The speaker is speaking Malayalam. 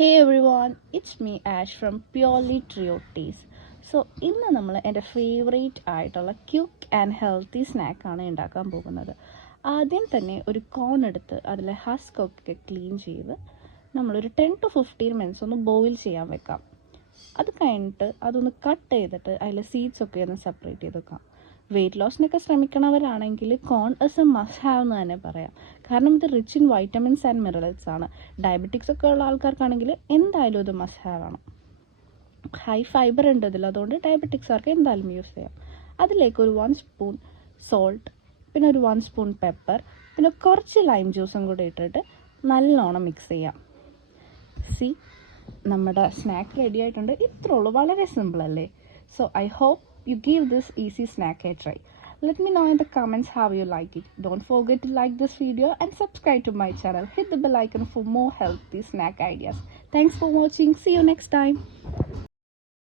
Hey everyone, it's me Ash from Purely Trio Teas. So ഇന്ന് നമ്മൾ എൻ്റെ ഫേവറേറ്റ് ആയിട്ടുള്ള ക്യുക്ക് ആൻഡ് ഹെൽത്തി സ്നാക്കാണ് ഉണ്ടാക്കാൻ പോകുന്നത്. ആദ്യം തന്നെ ഒരു കോൺ എടുത്ത് അതിലെ ഹസ്ക് ഒക്കെ ക്ലീൻ ചെയ്ത് നമ്മളൊരു 10 to 15 മിനിറ്റ്സ് ഒന്ന് ബോയിൽ ചെയ്യാൻ വെക്കാം. അത് കഴിഞ്ഞിട്ട് അതൊന്ന് കട്ട് ചെയ്തിട്ട് അതിലെ സീഡ്സ് ഒക്കെ ഒന്ന് സെപ്പറേറ്റ് ചെയ്ത് വെക്കാം. വെയിറ്റ് ലോസിനൊക്കെ ശ്രമിക്കണവരാണെങ്കിൽ corn is a must have എന്ന് തന്നെ പറയാം. കാരണം ഇത് rich in vitamins and minerals ആണ്. ഡയബറ്റിക്സ് ഒക്കെ ഉള്ള ആൾക്കാർക്കാണെങ്കിൽ എന്തായാലും ഇത് മസ്റ്റ് ഹാവ് ആണ്. ഹൈ ഫൈബർ ഉണ്ട് ഇതിൽ, അതുകൊണ്ട് ഡയബറ്റിക്സുകാർക്ക് എന്തായാലും യൂസ് ചെയ്യാം. അതിലേക്ക് ഒരു 1 സ്പൂൺ സോൾട്ട്, പിന്നെ ഒരു 1 സ്പൂൺ പെപ്പർ, പിന്നെ കുറച്ച് ലൈം ജ്യൂസും കൂടി ഇട്ടിട്ട് നല്ലോണം മിക്സ് ചെയ്യാം. നമ്മുടെ സ്നാക്ക് റെഡി ആയിട്ടുണ്ട്. ഇത്രേ ഉള്ളൂ, വളരെ സിമ്പിൾ അല്ലേ? So I hope you give this easy snack a try. Let me know in the comments how you like it. Don't forget to like this video and subscribe to my channel. Hit the bell icon for more healthy snack ideas. Thanks for watching. See you next time.